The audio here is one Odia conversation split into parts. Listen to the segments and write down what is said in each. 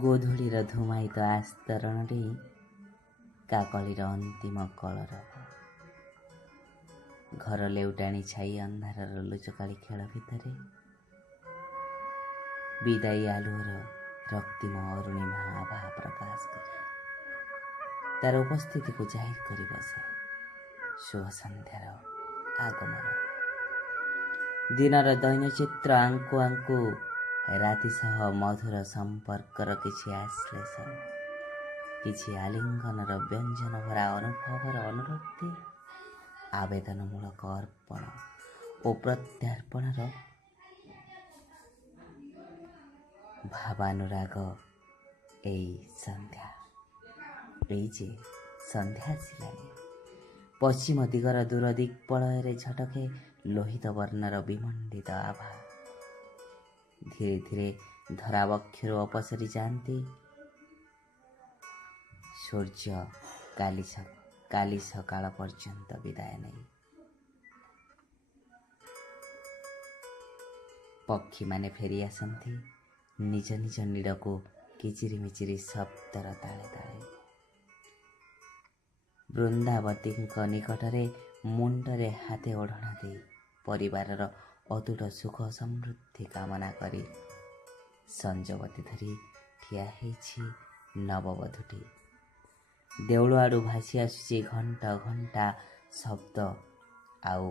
ଗୋଧୂଳିର ଧୂମାୟିତ ଆସ୍ତରଣରେ କାକଳିର ଅନ୍ତିମ କଳରବ। ଘର ଲେଉଟାଣି ଛାଇ ଅନ୍ଧାରର ଲୁଚକାଳି ଖେଳ ଭିତରେ ବିଦାୟୀ ଆଲୁଅର ରକ୍ତିମ ଅରୁଣିମା ଆଭା ପ୍ରକାଶ କରି ତାର ଉପସ୍ଥିତିକୁ ଜାହିର କରି ବସେ। ଶୁଭ ସନ୍ଧ୍ୟାର ଆଗମନ। ଦିନର ଦୈନ୍ୟଚିତ୍ର ଆଙ୍କୁ ଆଙ୍କୁ ରାତି ସହ ମଧୁର ସମ୍ପର୍କର କିଛି ଆଶ୍ଲେଷ, କିଛି ଆଲିଙ୍ଗନର ବ୍ୟଞ୍ଜନ ଭରା ଅନୁଭବର ଅନୁରକ୍ତି, ଆବେଦନମୂଳକ ଅର୍ପଣ ଓ ପ୍ରତ୍ୟାର୍ପଣର ଭାବାନୁରାଗ। ଏଇ ସନ୍ଧ୍ୟା, ଏଇ ଯେ ସନ୍ଧ୍ୟା ଆସିଲାଣି। ପଶ୍ଚିମ ଦିଗର ଦୂର ଦିଗ୍ବଳୟରେ ଝଟକେ ଲୋହିତ ବର୍ଣ୍ଣର ବିମଣ୍ଡିତ ଆଭା। ଧୀରେ ଧୀରେ ଧରାବକ୍ଷରୁ ଅପସରି ଯାଆନ୍ତି ସୂର୍ଯ୍ୟ କାଲି ସକାଳ ପର୍ଯ୍ୟନ୍ତ ବିଦାୟ ନେଇ। ପକ୍ଷୀମାନେ ଫେରି ଆସନ୍ତି ନିଜ ନିଜ ନୀଡ଼କୁ କିଚିରି ମିଚିରି ଶବ୍ଦର ତାଳେ ତାଳେ। ବୃନ୍ଦାବତୀଙ୍କ ନିକଟରେ ମୁଣ୍ଡରେ ହାତେ ଓଢ଼ଣା ଦେଇ ପରିବାରର ଅତୁଟ ସୁଖ ସମୃଦ୍ଧି କାମନା କରି ସଞ୍ଜବତୀ ଧରି ଠିଆ ହେଇଛି ନବବଧୂଟି। ଦେଉଳ ଆଡ଼ୁ ଭାସି ଆସୁଛି ଘଣ୍ଟ ଘଣ୍ଟା ଶବ୍ଦ ଆଉ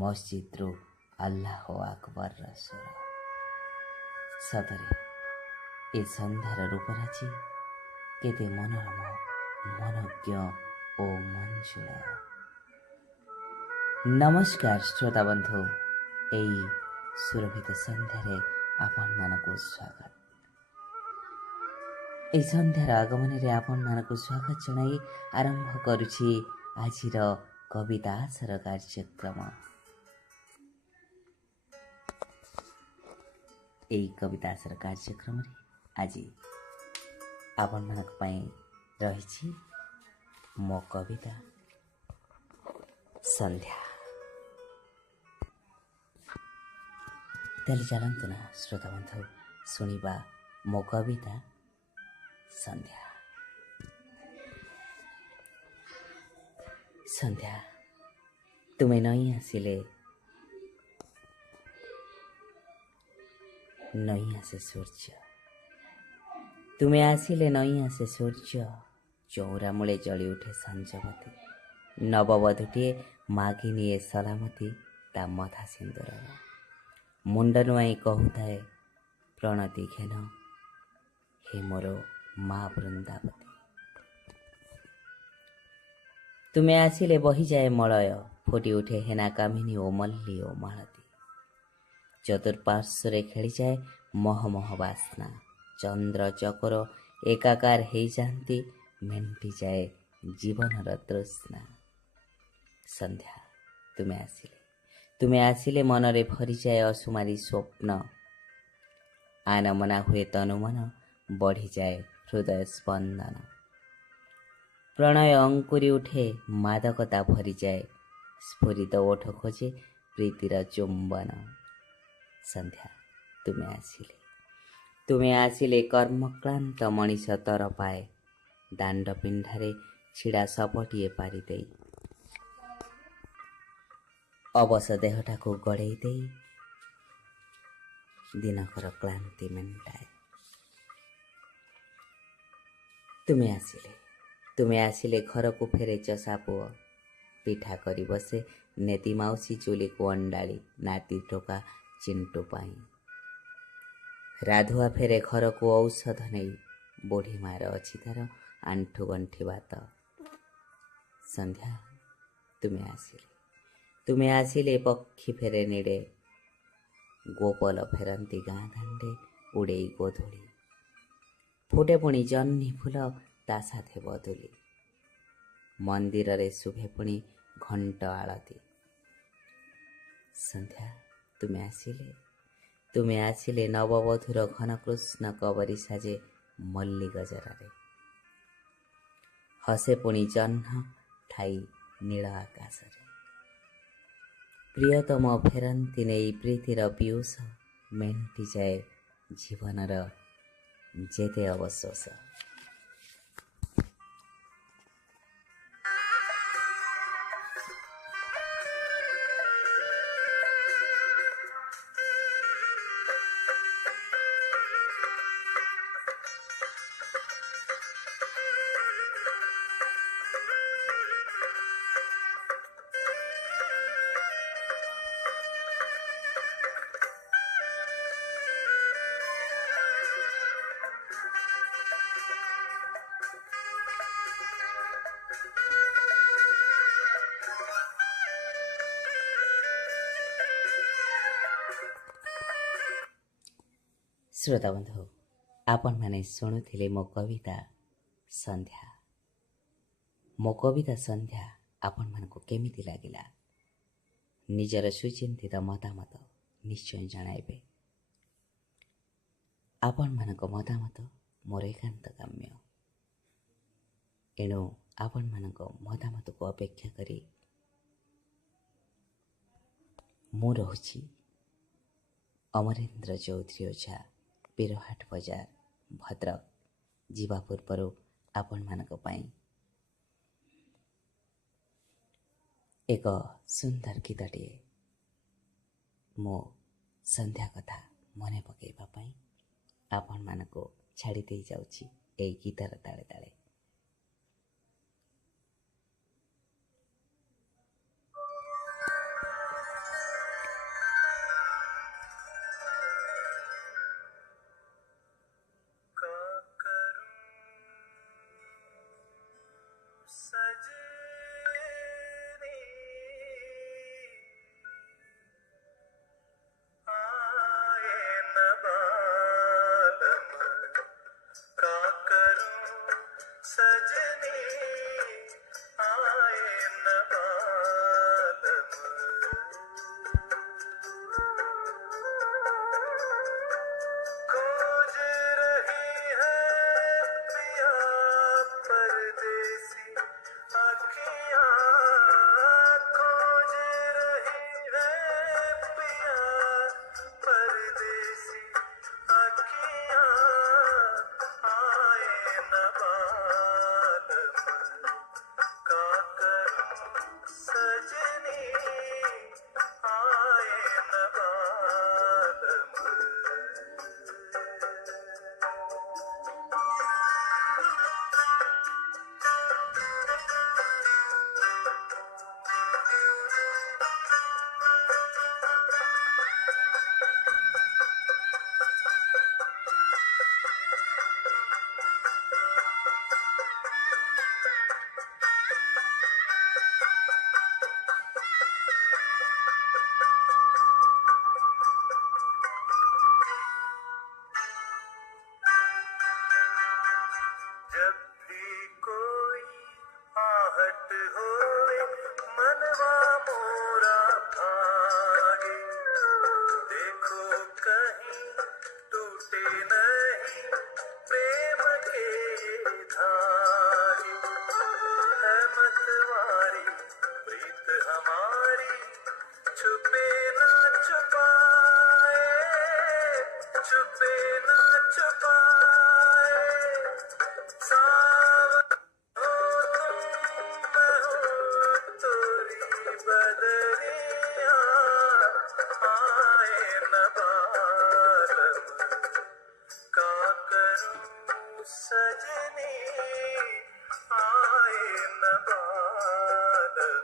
ମସଜିଦରୁ ଆଲ୍ଲାହ ଆକବରର ସ୍ୱର। ସତରେ ଏ ସନ୍ଧ୍ୟାର ରୂପରାଜି କେତେ ମନୋରମ, ମନୋଜ୍ଞ ଓ ମଞ୍ଜୁଳ। ନମସ୍କାର ଶ୍ରୋତାବନ୍ଧୁ, ଏଇ ସୁରଭିତ ସନ୍ଧ୍ୟାରେ ଆପଣମାନଙ୍କୁ ସ୍ୱାଗତ। ଏହି ସନ୍ଧ୍ୟାର ଆଗମନରେ ଆପଣମାନଙ୍କୁ ସ୍ୱାଗତ ଜଣାଇ ଆରମ୍ଭ କରୁଛି ଆଜିର କବିତା ଆସର କାର୍ଯ୍ୟକ୍ରମ। ଏହି କବିତା ଆସର କାର୍ଯ୍ୟକ୍ରମରେ ଆଜି ଆପଣମାନଙ୍କ ପାଇଁ ରହିଛି ମୋ କବିତା ସନ୍ଧ୍ୟା। ତାହେଲେ ଚାଲନ୍ତୁ ନା ଶ୍ରୋତାବନ୍ଧୁ, ଶୁଣିବା ମୋ କବିତା ସନ୍ଧ୍ୟା। ସନ୍ଧ୍ୟା, ତୁମେ ନଇଁ ଆସିଲେ ନଇଁ ଆସେ ସୂର୍ଯ୍ୟ। ତୁମେ ଆସିଲେ ନଇଁ ଆସେ ସୂର୍ଯ୍ୟ, ଚଉରା ମୂଳେ ଜଳି ଉଠେ ସଞ୍ଜବତୀ। ନବବଧୂଟିଏ ମାଗି ନିଏ ସଲାମତି ତା ମଥା ସିନ୍ଦୁରର। ମୁଣ୍ଡ ନୁଆଇଁ କହୁଥାଏ ପ୍ରଣତି ଘେନ, ହେ ମୋର ମା ବୃନ୍ଦାବତୀ। ତୁମେ ଆସିଲେ ବହିଯାଏ ମଳୟ, ଫୁଟି ଉଠେ ହେନା କାମିନୀ ଓ ମଲ୍ଲୀ ଓ ମାଳତୀ। ଚତୁଃପାର୍ଶ୍ୱରେ ଖେଳିଯାଏ ମହମହ ବାସ୍ନା, ଚନ୍ଦ୍ର ଚକୋର ଏକାକାର ହେଇଯାଆନ୍ତି, ମେଣ୍ଟିଯାଏ ଜୀବନର ତୃଷ୍ଣା। ସନ୍ଧ୍ୟା, ତୁମେ ଆସିଲେ ମନରେ ଭରିଯାଏ ଅସୁମାରୀ ସ୍ୱପ୍ନ। ଆନମନା ହୁଏ ତନୁ ମନ, ବଢ଼ିଯାଏ ହୃଦୟ ସ୍ପନ୍ଦନ। ପ୍ରଣୟ ଅଙ୍କୁରି ଉଠେ, ମାଦକତା ଭରିଯାଏ, ସ୍ଫୁରିତ ଓଠ ଖୋଜେ ପ୍ରୀତିର ଚୁମ୍ବନ। ସନ୍ଧ୍ୟା, ତୁମେ ଆସିଲେ କର୍ମକ୍ଳାନ୍ତ ମଣିଷ ତର ପାଏ, ଦାଣ୍ଡ ପିଣ୍ଡାରେ ଛିଡ଼ା ସପଟିଏ ପାରି ଦେଇ। ଅବଶ ଦେହଟାକୁ ଗଡ଼େଇ ଦେଇ ଦିନକର କ୍ଳାନ୍ତି ମେଣ୍ଟାଏ। ତୁମେ ଆସିଲେ ଘରକୁ ଫେରେ ଚଷା ପୁଅ, ପିଠା କରି ବସେ ନେତି ମାଉସୀ ଚୁଲିକୁ ଅଣ୍ଡାଳି ନାତି ଟୋକା ଚିଣ୍ଟୁ ପାଇଁ। ରାଧୁଆ ଫେରେ ଘରକୁ ଔଷଧ ନେଇ, ବୁଢ଼ୀ ମାର ଅଛି ତାର ଆଣ୍ଠୁ ଗଣ୍ଠି ବାତ। ସନ୍ଧ୍ୟା, ତୁମେ ଆସିଲେ ପକ୍ଷୀ ଫେରେ ନିଡ଼େ, ଗୋପଲ ଫେରନ୍ତି ଗାଁ ଦାଣ୍ଡେ ଉଡ଼େଇ ଗୋଧୂଳି। ଫୁଟେ ପୁଣି ଜହ୍ନି ଫୁଲ ତା ସାଥେ ବଦୁଲି, ମନ୍ଦିରରେ ଶୁଭେ ପୁଣି ଘଣ୍ଟ ଆଳତି। ସନ୍ଧ୍ୟା, ତୁମେ ଆସିଲେ ନବବଧୂର ଘନ କୃଷ୍ଣ କବରୀ ସାଜେ ମଲ୍ଲୀ ଗଜରରେ। ହସେ ପୁଣି ଜହ୍ନ ଠାଇ ନୀଳ ଆକାଶରେ। ପ୍ରିୟତମ ଫେରନ୍ତି ନେଇ ପ୍ରୀତିର ପିୟୁଷ, ମେଣ୍ଟିଯାଏ ଜୀବନର जेते अवशोष। श्रोता बंधु, आपण मैंने शुणुले मो कविता संध्या। मो कविता संध्या आपण मानक केमिति लागिला निजर सुचिंतित मतामत निश्चय जणाइबे। आपण मानक मतामत मोर एकांत काम्य। एणु आपण मानक मतामत को अपेक्षा करी मु रहुछि अमरेन्द्र चौधरी ओझा, पीरहाट बजार, भद्रक। जीवा पूर्व आपण मानक पाई एक सुंदर गीतटिए मो संध्या कथा मने पकेइबा पाई आपण मानक छाड़ी दे जाउछि एई गीतर ताले ताले। सजनी आए न बादल।